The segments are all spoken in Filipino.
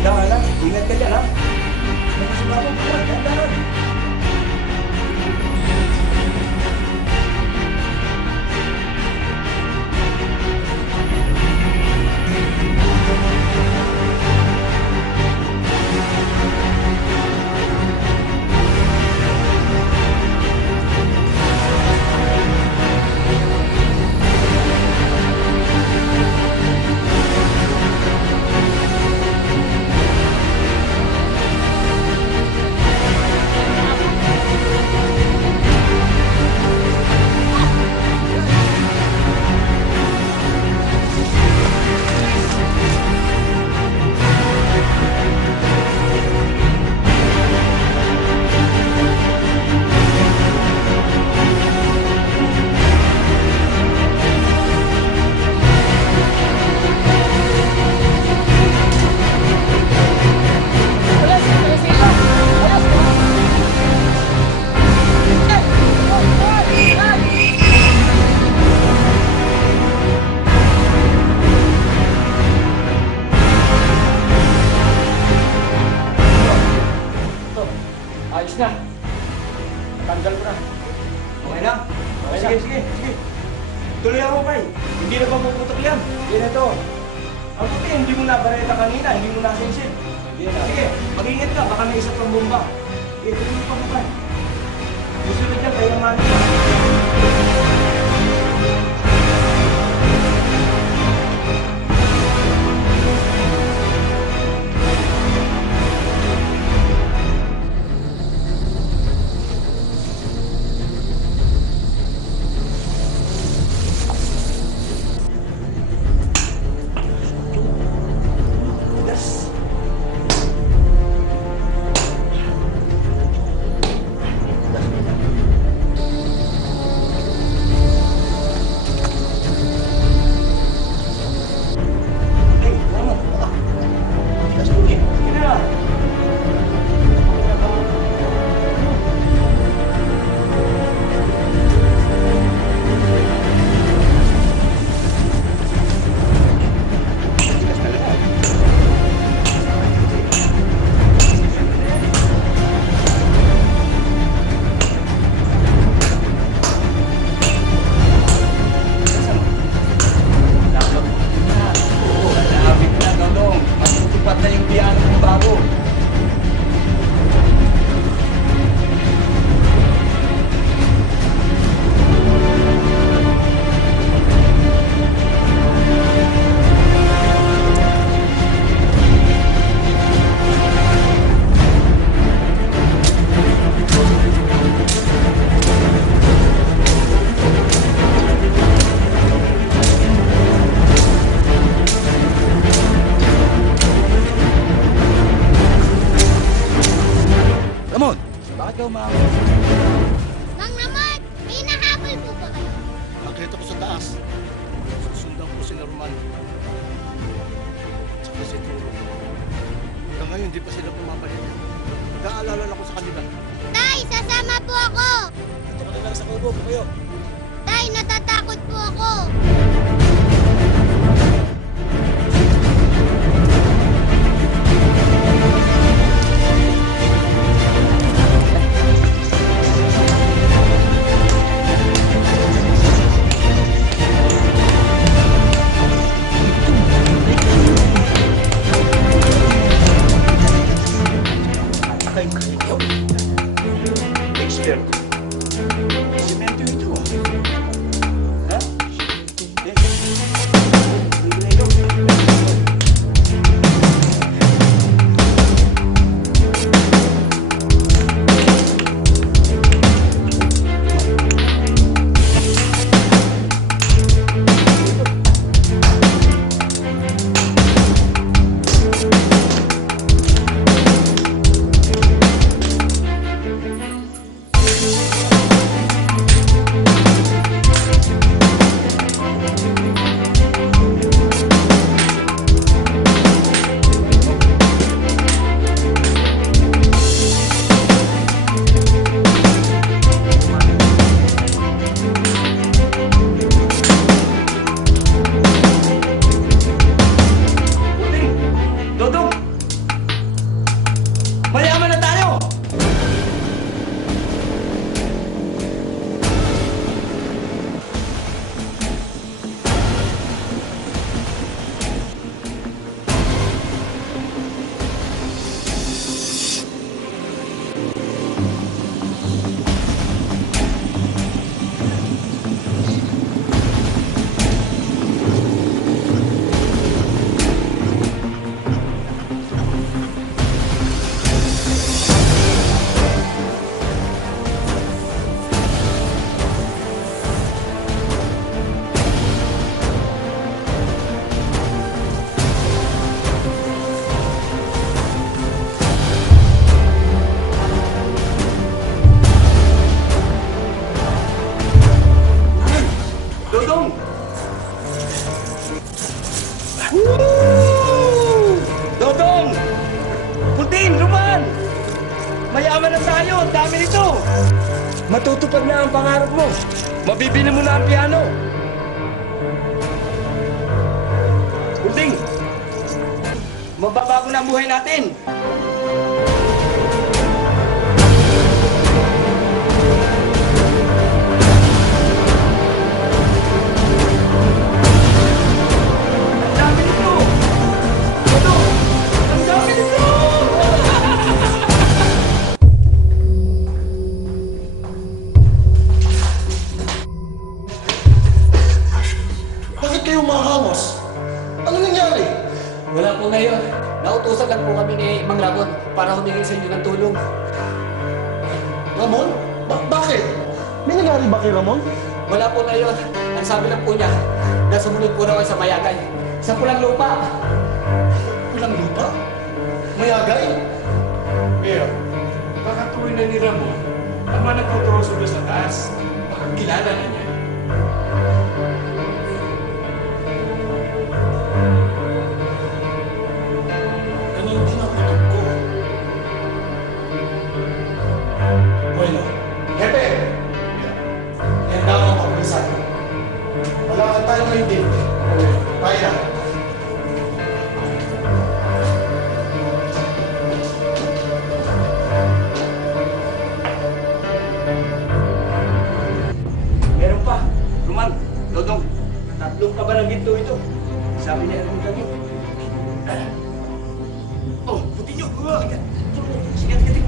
Dahan, ingat ka dyan, ha? Nakasababang ka, dahan. Ayos na. Tanggal ko na. Okay na? Okay, sige. Tuloy ako, Kay. Hindi na ba puputok yan? Hindi na to. Ang puti, hindi mo na bareta kanina, hindi mo na sensin. Sige, mag-ingat ka, baka may isa pang bomba. Sige, tuloy pa mo, Kay. Gusto niya, kaya mani. Bakit ka umawag? Mang Ramon, may nahabol po ba kayo? Nakita ko sa taas. Susundan ko si Norman. Tsaka si Turo. Hanggang ngayon, di pa sila pumapalik. Nag-aalala ako sa kanila. Tay, sasama po ako! Dito ka na lang sa kubo, kayo. Tay, natatakot po ako! Expert. Semento ito. Ha? tayo, ang dami nito. Matutupad na ang pangarap mo. Mabibili mo na ang piano. Kulding, mababago na ang buhay natin. Ang dami nito. Ito, ang dami nito. Bakit kayo umahamos? Ano nangyari? Wala po ngayon. Nautusan lang po kami ni Mang Ramon para humingi sa inyo ng tulong. Ramon? Bakit? May nangyari ba kay Ramon? Wala po ngayon. Ang sabi lang po niya, nasa sumunod po raw sa Mayagay. Sa pulang lupa. Pulang lupa? Mayagay? Mayor, baka tuloy na ni Ramon ang mga nagtuturo sa taas. Baka kilala na niya. Ganun din ang kutob ko. Bueno, Hepe! Yan daw ang pagbisan. Wala tayo ngayon din. Tayo na. Meron pa. Roman, Dodong, tatlong pa ba ng ginto ito? Sabi niya ang kami. Oh, puti nyo. Sige, sige, sige.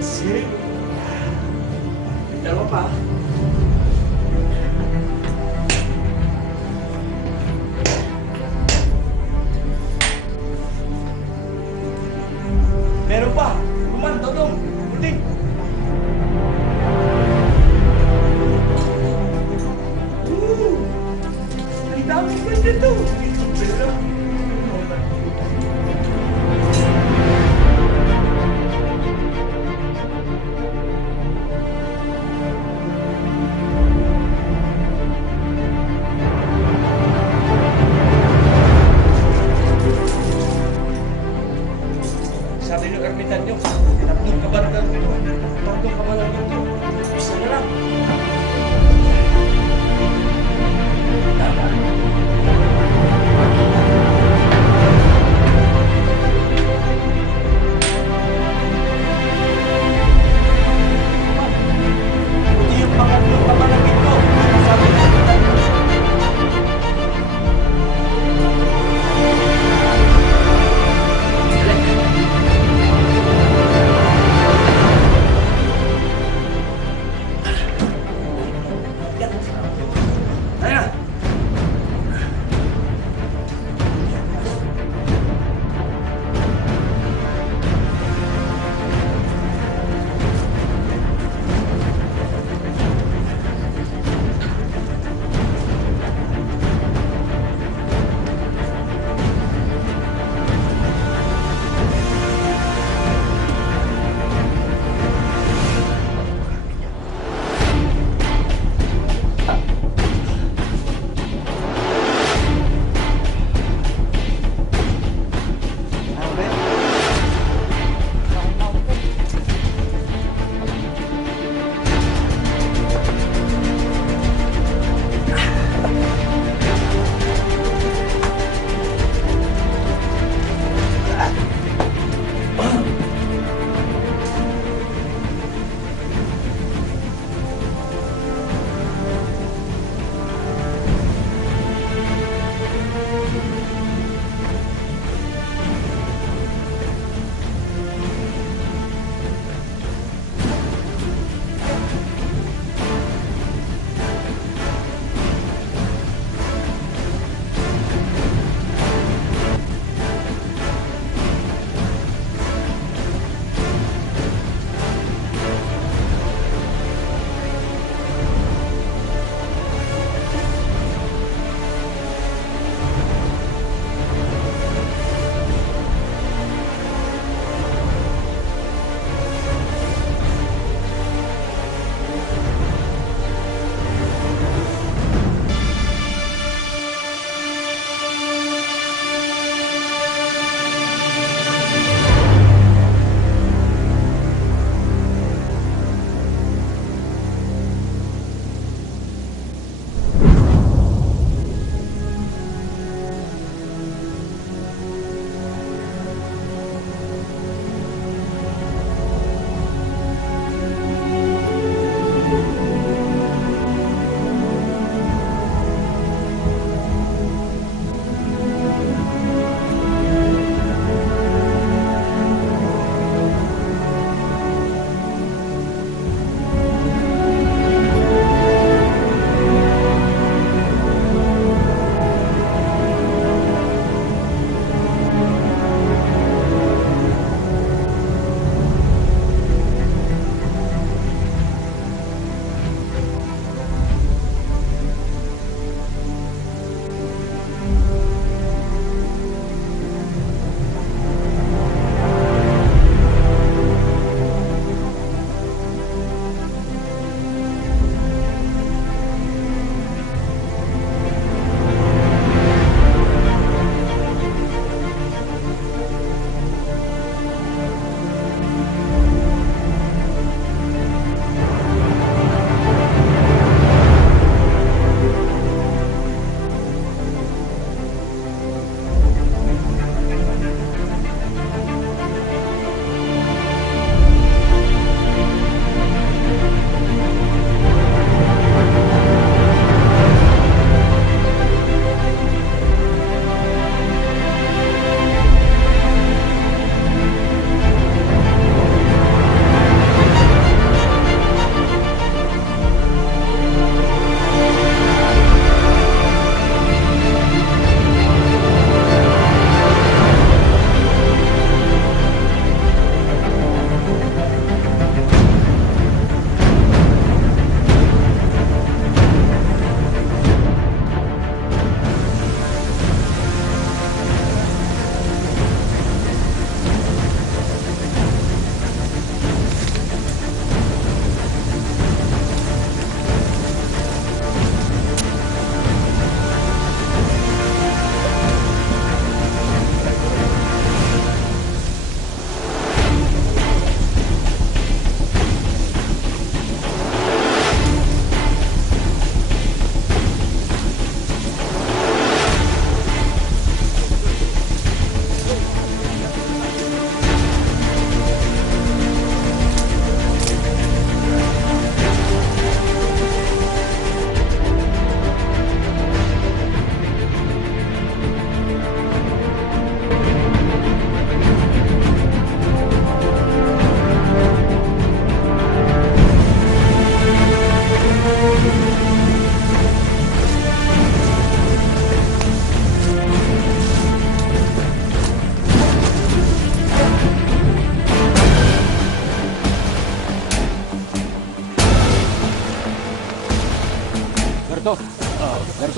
Sige. Dalawa pa. Meron pa. Roman, Dodong, Kulding. Ang dami ko dito. Sabi ng karmitan nyo, tatlong kabarang nito. Tatlong kabarang nito. Isa na lang. Tama.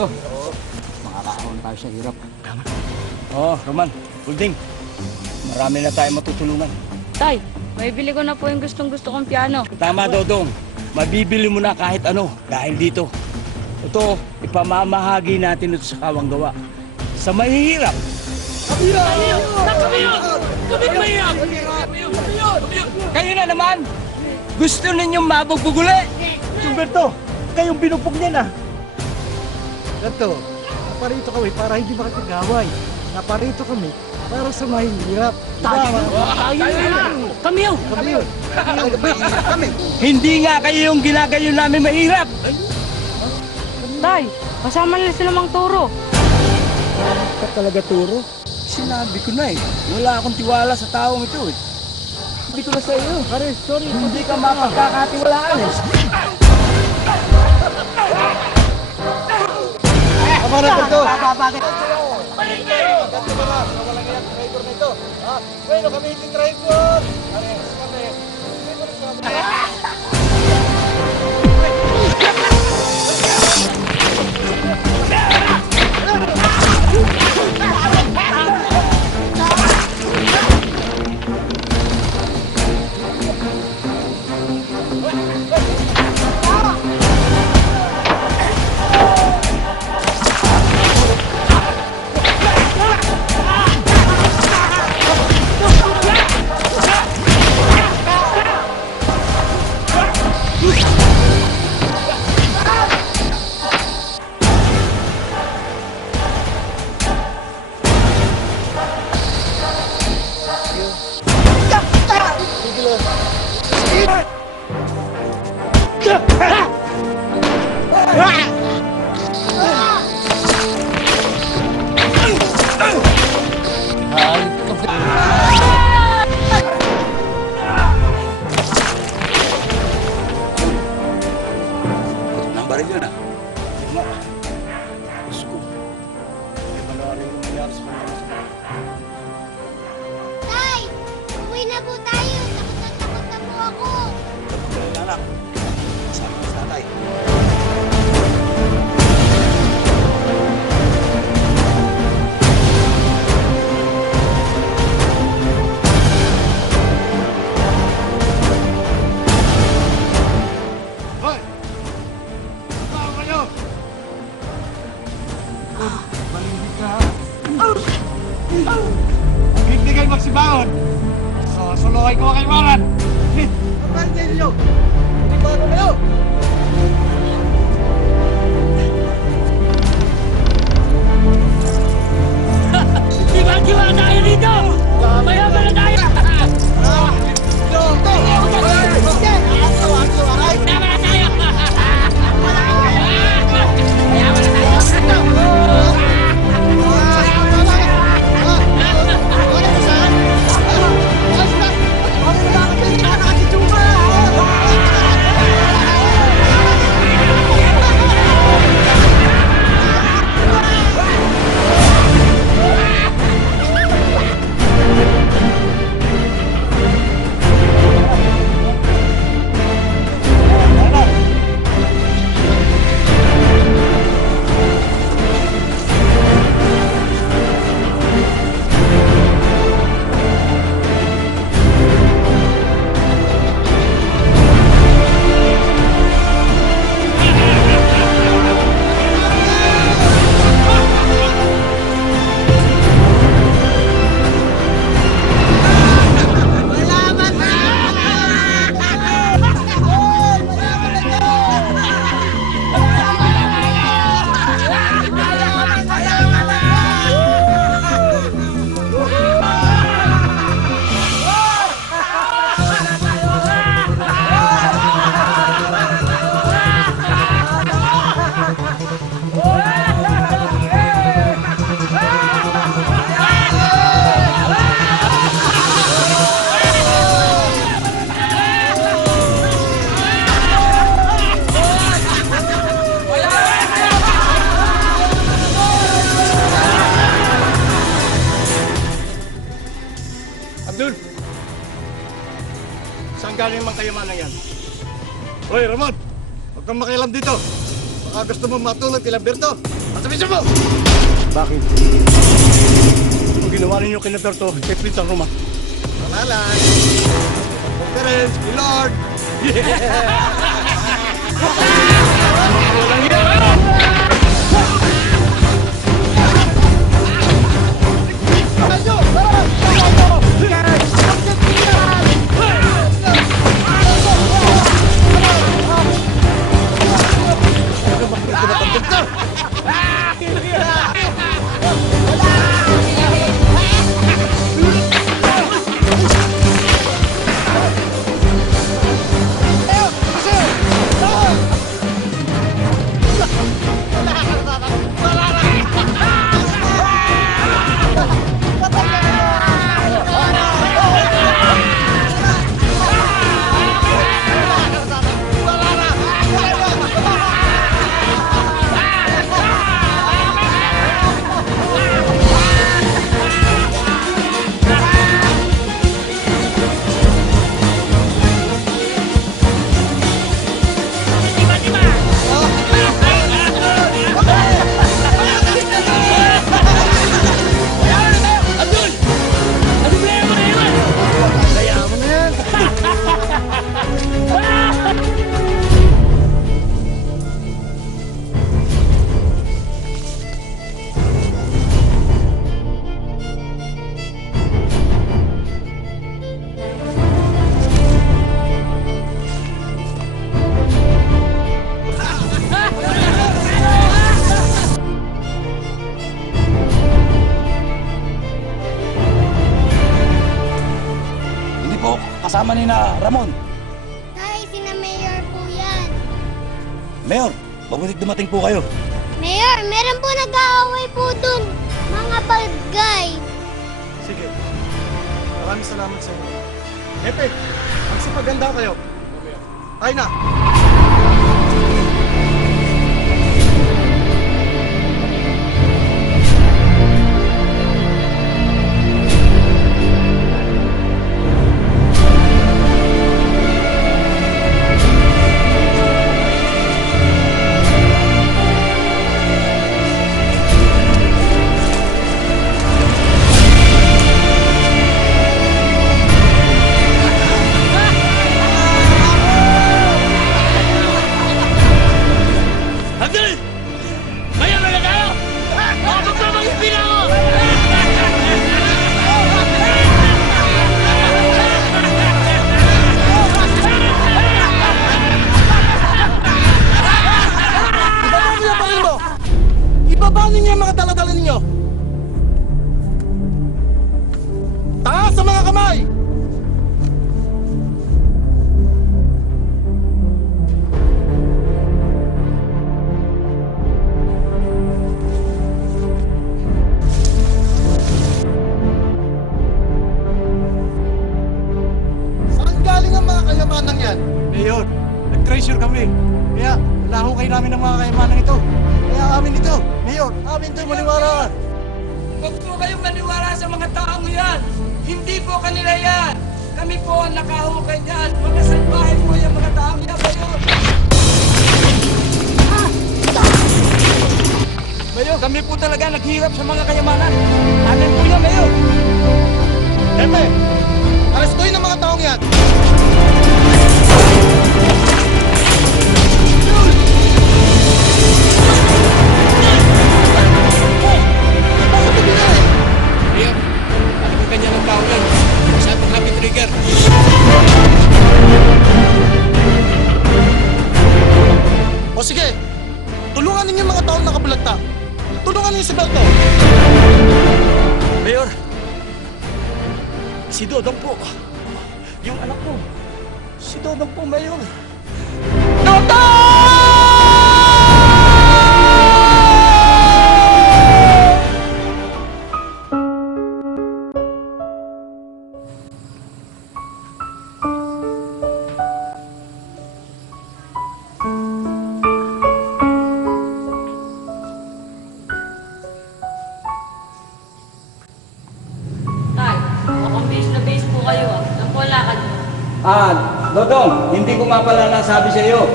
Alberto. Makakaahon tayo sa hirap. Tama. Oo, Roman. Ulding. Marami na tayo matutulungan. Tay, may bili ko na po yung gustong-gusto kong piano. Tama, Dodong. Mabibili mo na kahit ano dahil dito. Ito, ipamamahagi natin ito sa kawang gawa. Sa mahihirap. Kayo na naman! Gusto ninyong mabugbuguli! Humberto, kayong binupog niya na. Ganto, naparito kami para hindi makapag-away. Naparito kami para sa mahirap. Kami yun! Hindi nga kayo yung ginagayo namin mahirap! Tay, kasama nila sila Mang Turo. Ka talaga, Turo? Sinabi ko na eh. Wala akong tiwala sa taong ito eh. Sabi ko na sa iyo. Pare, sorry. Hindi ka mapagkakatiwalaan eh. Tama na ito! Bueno, kami hindi driver! Nang baril yun ah. Tigma. Diyos ko. May malalim yung nangyari sa kanya. Tay, uwi na po tayo. Takot na po ako. Dahil anak. Sabi ko sa tatay. Hoy! Saan kayo? Malindig ka. Hindi kayo magsibangon. Sulokay ko kay Maran. Kapal din ninyo. Hindi ba ano kayo? Diba tayo dito? Mayaman na tayo! Abdul! Saan galing mang kayamanan yan? Hoy, Ramon! Huwag kang makialam dito! Baka gusto mo matulog kay Lamberto! Pasabihin mo! Bakit? Kung ginawa ninyo kay Naberto, kay Prince Roma. Salalan! Conference, Lord! Kasama ni na Ramon. Tay, sina Mayor po yan. Mayor, mabutit dumating po kayo. Mayor, meron po nag-aaway po dun. Mga bad guy. Sige. Maraming salamat sa inyo. Epe, magsipaganda kayo. Tayo na. Ibaba ninyo yung mga dala-dala ninyo! Taas sa mga kamay! Saan galing ang mga kayamanang yan? Mayor, nag-treasure kami. Kaya nahukay namin ang mga kayamanang ito. Kaya amin ito. Mayor, amin ito maniwala. Huwag po kayong maniwala sa mga taong yan. Hindi po kanila yan. Kami po ang nakahukay niyan. Mga salbahe po yung mga taong yan, Mayor. Mayor, kami po talaga naghirap sa mga kayamanan. Amin po yan, Mayor. Epe, arestuin ang mga taong yan. Mayor, ano kung ganyan ang tao yan? Saan po kami trigger? O sige, tulungan ninyo yung mga taong nakabulagta. Tulungan ninyo si Berto. Mayor, si Dodong po. Yung anak ko. Si Dodong po, Mayor. Tay, mukhang base na base po kayo ah. Saan po ang lakad niyo? Dodong, hindi ko nga pala nasabi sa iyo.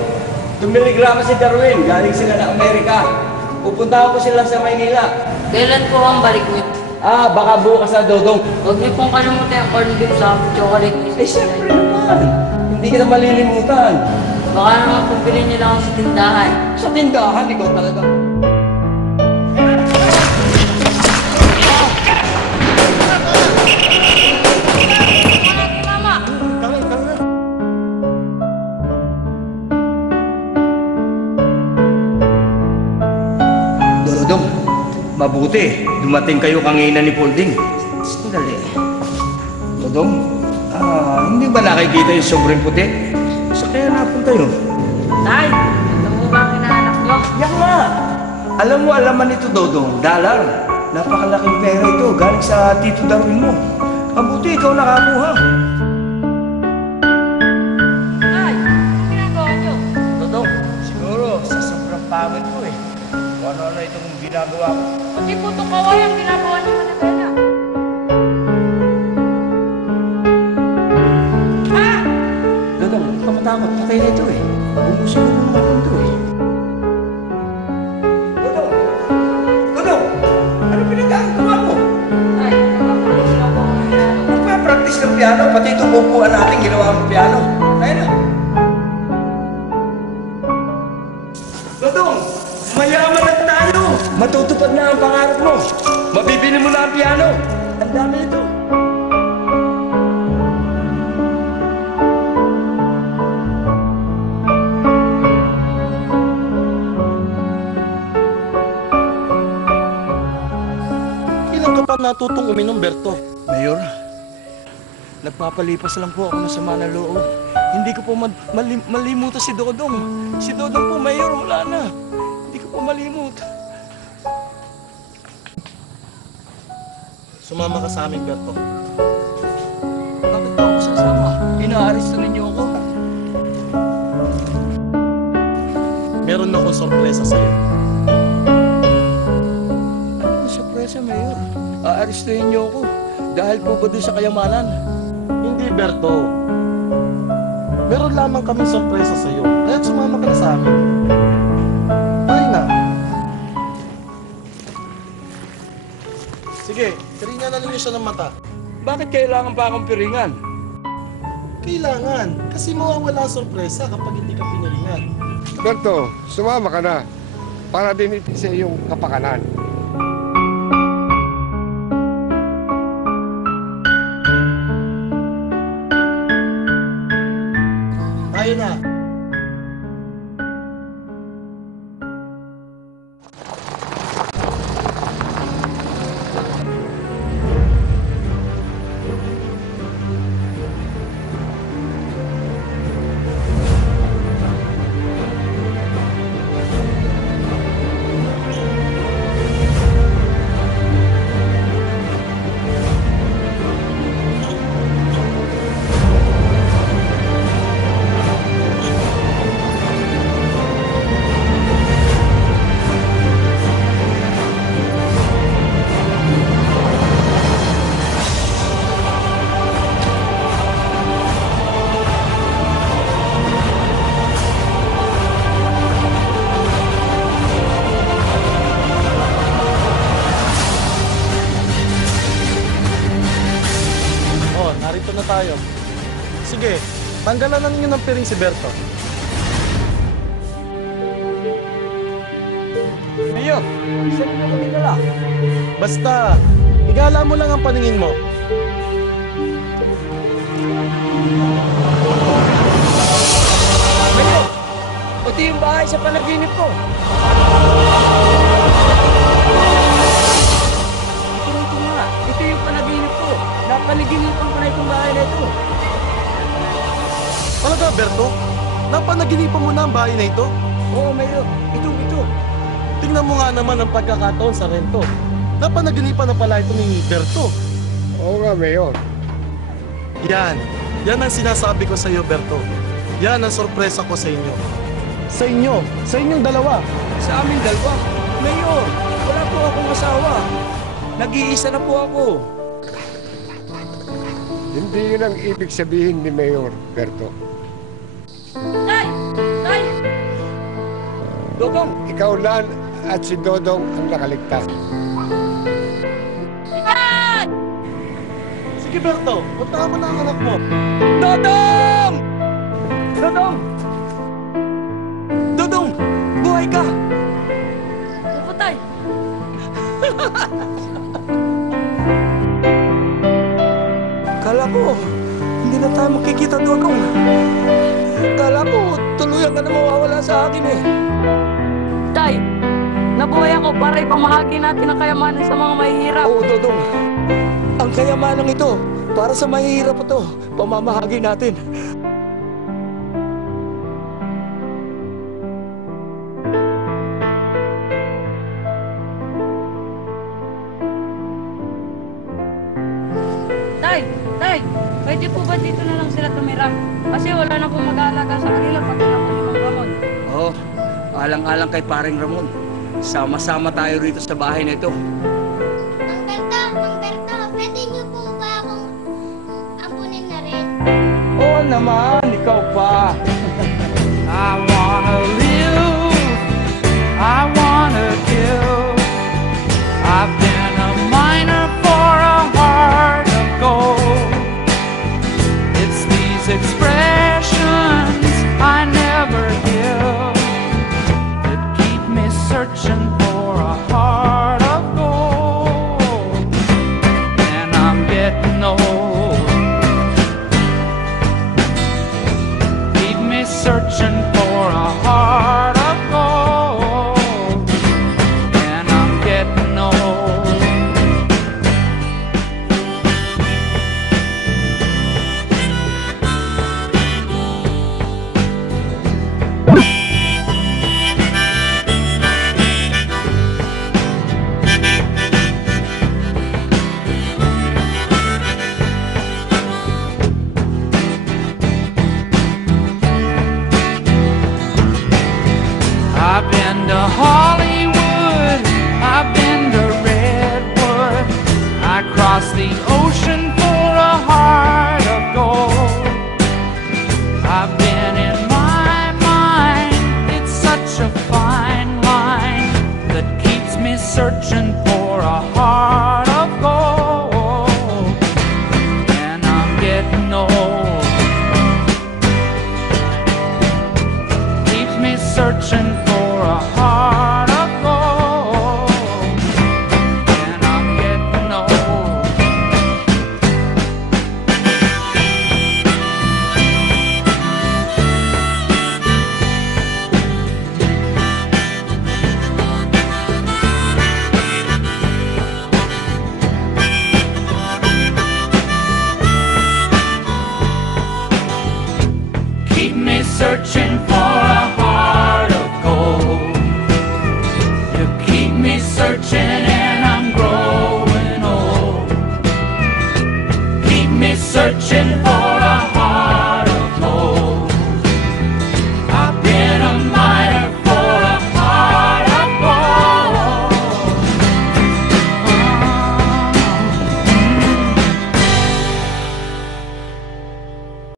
Tumiligrama si Darwin, galing sila ng Amerika. Pupuntahan ko sila sa Maynila. Kailan po ang balik niyo? Baka bukas na, Dodong. Huwag niyo pong kalimutan ang corned beef sa chocolate. Siyempre naman. Hindi kita malilimutan. Baka naman kung bilhin niyo lang ako sa tindahan. Sa tindahan, ikaw talaga. Dodong, mabuti. Dumating kayo kanina ni Polding. Sandali. Dodong, hindi ba nakikita yung sobrang puti? Sa kaya napunta yun? Tay, ito mo ba ang hinahanap niyo? Yan nga! Alam mo, alaman ito, Dodong, dollar. Napakalaking pera ito, galing sa Tito Darwin mo. Mabuti, ikaw nakakuha. Tay, ano ginagawa niyo? Dodong, siguro, sa sobrang pagod ko eh. Kung ano-ano itong ginagawa ko. Pati po itong kaway ang ginagawa niyo na tela. Dodong, huwag ka matakot. Patay na ito eh. Umusin mo naman ako ito eh. Dodong! Dodong! Ano pinagkakagawa mo? Tay, nagpapalis lang po ang piano. Nagpa-practice ng piano, pati itong upuan natin ginawa mong piano. Tayo na. Dodong! Mayaman na tayo! Matutupad na ang pangarap mo. Mabibili mo na ang piano. Ang dami ito. Kailan ka pa natutong uminom, Berto? Mayor, nagpapalipas lang po ako ng sama ng loob. Hindi ko po malimutan si Dodong. Si Dodong po, Mayor, wala na. Hindi ko po malimut. Sumama ka sa amin, Berto. Bakit po ako sasama? Inaaresto ninyo ako. Meron akong sorpresa sa'yo. Ano ang sorpresa, Mayor? Aarestuhin niyo ako. Dahil po ba doon sa kayamanan? Hindi, Berto. Meron lamang kaming sorpresa sa'yo. Kaya sumama ka na sa amin. Ay na. Sige, tiringan na ninyo siya ng mata. Bakit kailangan pa akong piringan? Kailangan. Kasi mawawala ang sorpresa kapag hindi ka pinaringan. Berto, sumama ka na para din sa iyong kapakanan. Tayo na. Narito na tayo. Sige, tanggalan na ninyo ng piring si Berto. Mayor, saan niyo ako dinala? Basta, igala mo lang ang paningin mo. Mayor, pati yung bahay sa panaginip ko. Ito nga, ito yung panaginip ko. Napanaginipan ko na itong bahay na ito. Talaga, Berto? Napanaginipan mo na ang bahay na ito? Oo, Mayor, ito. Tingnan mo nga naman ang pagkakataon sa rento. Napanaginipan na pala ito ni Berto. Oo nga, Mayor. Yan ang sinasabi ko sa iyo, Berto. Yan ang sorpresa ko sa inyo. Sa inyo, sa inyong dalawa. Sa aming dalawa. Mayor, wala po akong asawa. Nag-iisa na po ako. Hindi yun ang ibig sabihin ni Mayor, Berto. Tay! Tay! Dodong, Ikaw lang at si Dodong ang nakaligtas. Sige, Berto. Puntahan mo na ang anak mo. Dodong! Dodong! Dodong! Buhay ka! Opo, tay. Kala ko, hindi na tayo makikita, Dodong. Kala ko, tuluyan ka na mawawala sa akin eh. Tay, nabuhay ako para ipamahagi natin ang kayamanan sa mga mahihirap. Oo, Dodong. Ang kayamanan ito, para sa mahihirap ito, pamamahagi natin. Tay, pwede po ba dito na lang sila tumira? Kasi wala na pong mag-aalaga sa kanila pati na po ni Mang Ramon. Oo, alang-alang kay paring Ramon. Sama-sama tayo rito sa bahay na ito. Mang Berto, pwede niyo po ba akong ampunin na rin? Oo naman, ikaw pa. I wanna live, I wanna kill. I've been a miner for a heart of gold. It's these expressions I never give that keep me searching for a heart of gold. And I'm getting old. Keep me searching for a heart of gold. And I'm getting old. I've been to Hollywood, I've been to Redwood, I crossed the ocean for a heart of gold. I've been in my mind, it's such a fine line that keeps me searching for a heart of gold. And I'm getting old. Keeps me searching for a heart of gold. And I'm getting old. Keep me searching for a heart of gold. You keep me searching and I'm growing old. Keep me searching